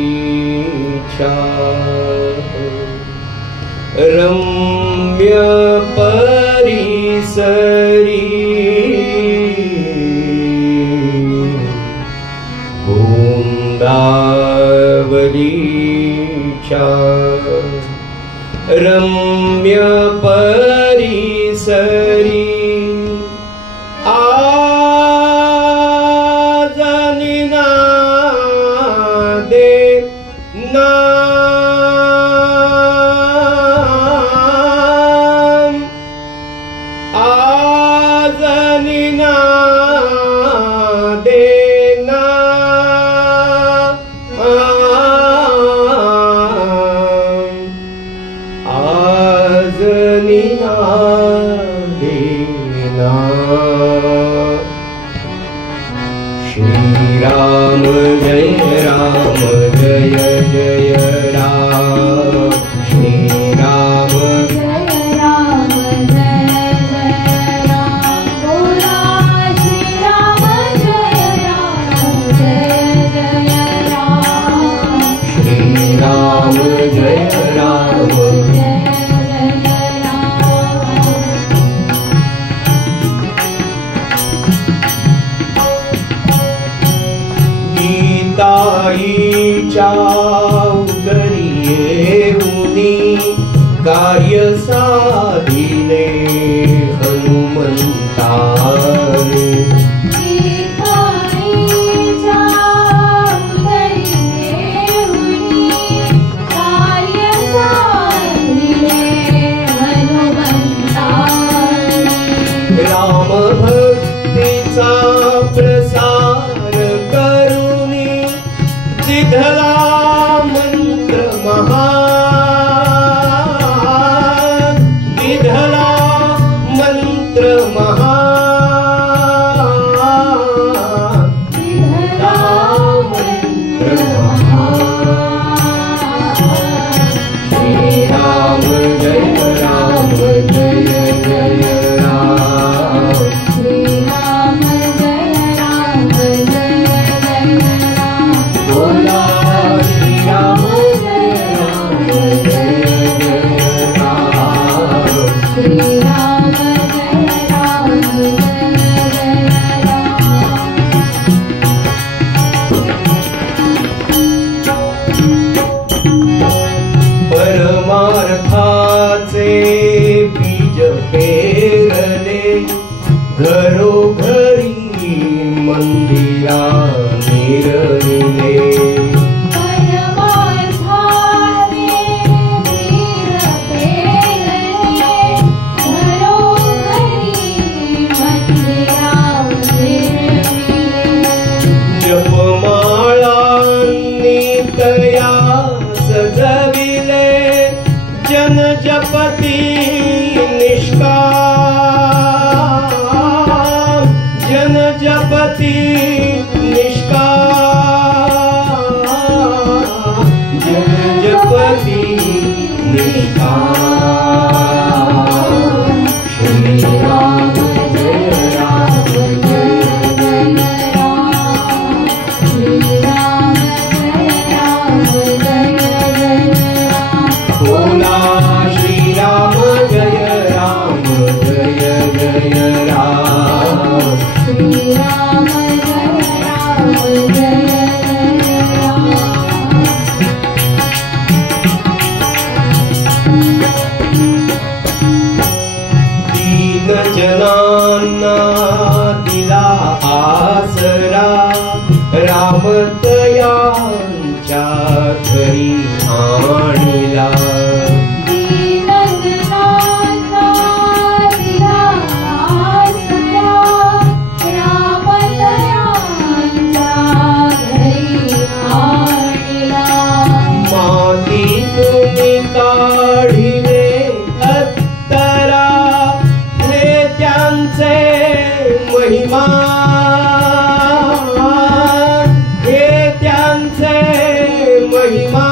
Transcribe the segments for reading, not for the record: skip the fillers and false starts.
वृंदावलीच्या रम्य परिसरी वृंदावलीच्या रम्य परिसरी श्रीराम जय जय राम श्रीराम जय राम जय राम बोला श्रीराम जय राम श्रीराम जय राम गीताईच्या उदरी येऊनी कार्य साधिले हनुमंताने गीताईच्या उदरी येऊनी कार्य साधिले हनुमंताने राम भक्तीचा प्रसार करुनी दिधला मंत्र महान दिधला मंत्र महान दिधला मंत्र महान श्रीराम जय राम जय जय राम श्रीराम जय राम जय राम बोला श्रीराम जय राम जय राम श्रीराम जय राम जय परमार्थाचे बीज पेरले घरोघरी मंदिरा निर्मिले परमार्थाने बीज पेरले घरोघरी मंदिरा निर्मिले जपमाळांनी तया सजविले जन जपती निष्काम जन जपती निष्काम जन जपती निष्काम श्रीराम जय राम जय जय राम श्रीराम जय राम जय राम बोला श्रीराम जय राम जय जय राम श्रीराम जय राम जय राम दीन जनांना दिला आसरा राम तयांच्या घरी आणला दीनजनांना दिला आसरा राम तयांच्या घरी आणला माती तुम्ही काढिले अत्तरा हे त्यांचे महिमा हे त्यांचे महिमा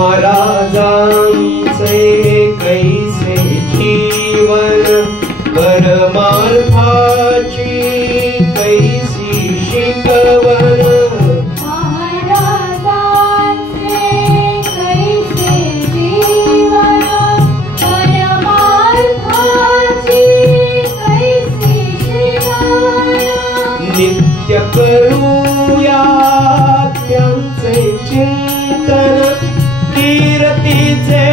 महाराजांचे कैसे जीवन परमार्थाची कैसी शिकवण महाराजांचे कैसे जीवन परमार्थाची कैसी शिकवण नित्य करूया त्यांचे चिंतन कीर्तीचे